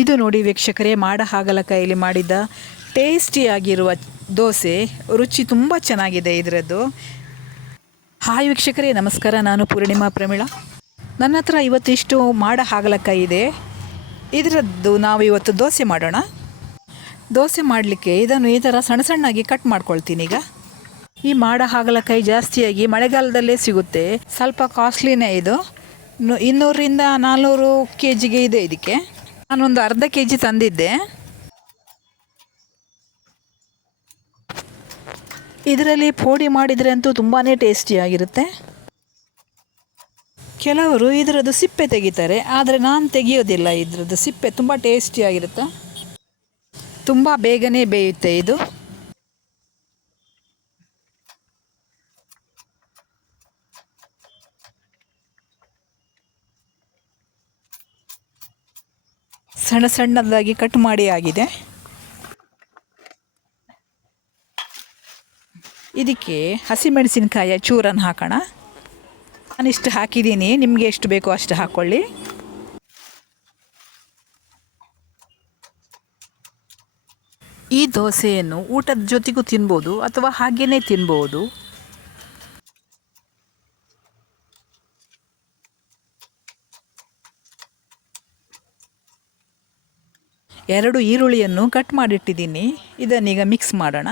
ಇದು ನೋಡಿ ವೀಕ್ಷಕರೇ ಮಾಡ ಹಾಗಲಕಾಯಲ್ಲಿ ಮಾಡಿದ ಟೇಸ್ಟಿಯಾಗಿರುವ ದೋಸೆ. ರುಚಿ ತುಂಬ ಚೆನ್ನಾಗಿದೆ ಇದರದ್ದು. ಹಾಯ್ ವೀಕ್ಷಕರೇ, ನಮಸ್ಕಾರ. ನಾನು ಪೂರ್ಣಿಮಾ ಪ್ರಮೀಳ. ನನ್ನ ಹತ್ರ ಇವತ್ತಿಷ್ಟು ಮಾಡ ಹಾಗಲಕಾಯಿ ಇದೆ. ಇದರದ್ದು ನಾವು ಇವತ್ತು ದೋಸೆ ಮಾಡೋಣ. ದೋಸೆ ಮಾಡಲಿಕ್ಕೆ ಇದನ್ನು ಈ ಥರ ಸಣ್ಣ ಸಣ್ಣಾಗಿ ಕಟ್ ಮಾಡ್ಕೊಳ್ತೀನಿ ಈಗ. ಈ ಮಾಡ ಹಾಗಲಕಾಯಿ ಜಾಸ್ತಿಯಾಗಿ ಮಳೆಗಾಲದಲ್ಲೇ ಸಿಗುತ್ತೆ. ಸ್ವಲ್ಪ ಕಾಸ್ಟ್ಲಿನೇ ಇದು. ಇನ್ನೂರರಿಂದ ನಾನ್ನೂರು ಕೆ ಜಿಗೆ ಇದೆ ಇದಕ್ಕೆ. ನಾನೊಂದು ಅರ್ಧ ಕೆ ಜಿ ತಂದಿದ್ದೆ. ಇದರಲ್ಲಿ ಪೋಡಿ ಮಾಡಿದರೆ ಅಂತೂ ತುಂಬಾ ಟೇಸ್ಟಿಯಾಗಿರುತ್ತೆ ಕೆಲವರು ಇದರದ್ದು ಸಿಪ್ಪೆ ತೆಗಿತಾರೆ, ಆದರೆ ನಾನು ತೆಗಿಯೋದಿಲ್ಲ. ಇದರದ್ದು ಸಿಪ್ಪೆ ತುಂಬ ಟೇಸ್ಟಿಯಾಗಿರುತ್ತೆ ತುಂಬ ಬೇಗನೆ ಬೇಯುತ್ತೆ ಇದು. ಸಣ್ಣ ಸಣ್ಣದಾಗಿ ಕಟ್ ಮಾಡಿ ಆಗಿದೆ. ಇದಕ್ಕೆ ಹಸಿಮೆಣಸಿನಕಾಯಿಯ ಚೂರನ್ನು ಹಾಕೋಣ. ನಾನು ಇಷ್ಟು ಹಾಕಿದ್ದೀನಿ. ನಿಮಗೆ ಎಷ್ಟು ಬೇಕೋ ಅಷ್ಟು ಹಾಕ್ಕೊಳ್ಳಿ ಈ ದೋಸೆಯನ್ನು ಊಟದ ಜೊತೆಗೂ ತಿನ್ಬೋದು ಅಥವಾ ಹಾಗೇನೇ ತಿನ್ಬೋದು. ಎರಡು ಈರುಳ್ಳಿಯನ್ನು ಕಟ್ ಮಾಡಿಟ್ಟಿದ್ದೀನಿ. ಇದನ್ನೀಗ ಮಿಕ್ಸ್ ಮಾಡೋಣ.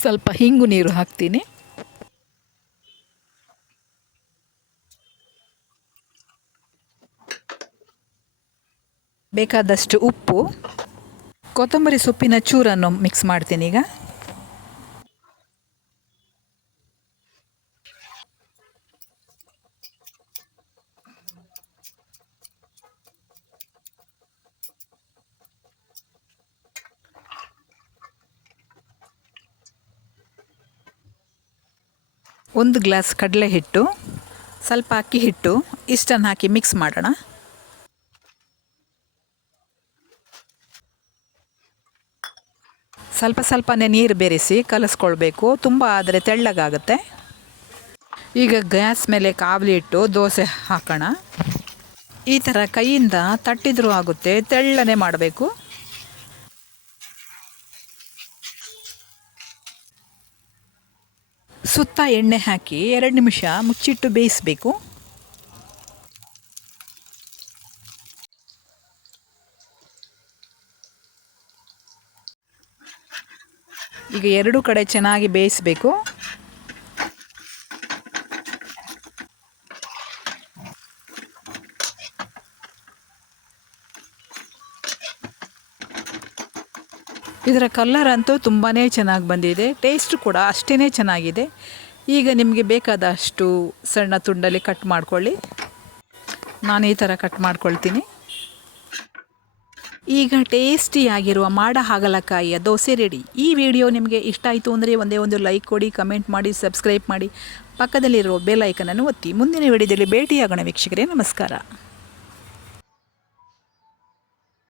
ಸ್ವಲ್ಪ ಹಿಂಗು ನೀರು ಹಾಕ್ತೀನಿ. ಬೇಕಾದಷ್ಟು ಉಪ್ಪು. ಕೊತ್ತಂಬರಿ ಸೊಪ್ಪಿನ ಚೂರನ್ನು ಮಿಕ್ಸ್ ಮಾಡ್ತೀನಿ ಈಗ. ಒಂದು ಗ್ಲಾಸ್ ಕಡಲೆ ಹಿಟ್ಟು ಸ್ವಲ್ಪ ಅಕ್ಕಿ ಹಿಟ್ಟು, ಇಷ್ಟನ್ನು ಹಾಕಿ ಮಿಕ್ಸ್ ಮಾಡೋಣ. ಸ್ವಲ್ಪ ಸ್ವಲ್ಪನೇ ನೀರು ಬೆರೆಸಿ ಕಲಿಸ್ಕೊಳ್ಬೇಕು, ತುಂಬ ಆದರೆ ತೆಳ್ಳಗಾಗುತ್ತೆ. ಈಗ ಗ್ಯಾಸ್ ಮೇಲೆ ಕಾವಲಿ ಇಟ್ಟು ದೋಸೆ ಹಾಕೋಣ. ಈ ಥರ ಕೈಯಿಂದ ತಟ್ಟಿದ್ರೂ ಆಗುತ್ತೆ, ತೆಳ್ಳನೆ ಮಾಡಬೇಕು. ಸುತ್ತ ಎಣ್ಣೆ ಹಾಕಿ ಎರಡು ನಿಮಿಷ ಮುಚ್ಚಿಟ್ಟು ಬೇಯಿಸಬೇಕು. ಈಗ ಎರಡೂ ಕಡೆ ಚೆನ್ನಾಗಿ ಬೇಯಿಸಬೇಕು. ಇದರ ಕಲ್ಲರ್ ಅಂತೂ ತುಂಬಾ ಚೆನ್ನಾಗಿ ಬಂದಿದೆ. ಟೇಸ್ಟ್ ಕೂಡ ಅಷ್ಟೇ ಚೆನ್ನಾಗಿದೆ. ಈಗ ನಿಮಗೆ ಬೇಕಾದಷ್ಟು ಸಣ್ಣ ತುಂಡಲ್ಲಿ ಕಟ್ ಮಾಡ್ಕೊಳ್ಳಿ. ನಾನು ಈ ಥರ ಕಟ್ ಮಾಡ್ಕೊಳ್ತೀನಿ. ಈಗ ಟೇಸ್ಟಿಯಾಗಿರುವ ಮಾಡ ಹಾಗಲಕಾಯಿಯ ದೋಸೆ ರೆಡಿ ಈ ವಿಡಿಯೋ ನಿಮಗೆ ಇಷ್ಟ ಆಯಿತು ಅಂದರೆ ಒಂದೇ ಒಂದು ಲೈಕ್ ಕೊಡಿ ಕಮೆಂಟ್ ಮಾಡಿ ಸಬ್ಸ್ಕ್ರೈಬ್ ಮಾಡಿ. ಪಕ್ಕದಲ್ಲಿರುವ ಬೆಲ್ ಐಕನನ್ನು ಒತ್ತಿ. ಮುಂದಿನ ವಿಡಿಯೋದಲ್ಲಿ ಭೇಟಿಯಾಗೋಣ ವೀಕ್ಷಕರೇ, ನಮಸ್ಕಾರ.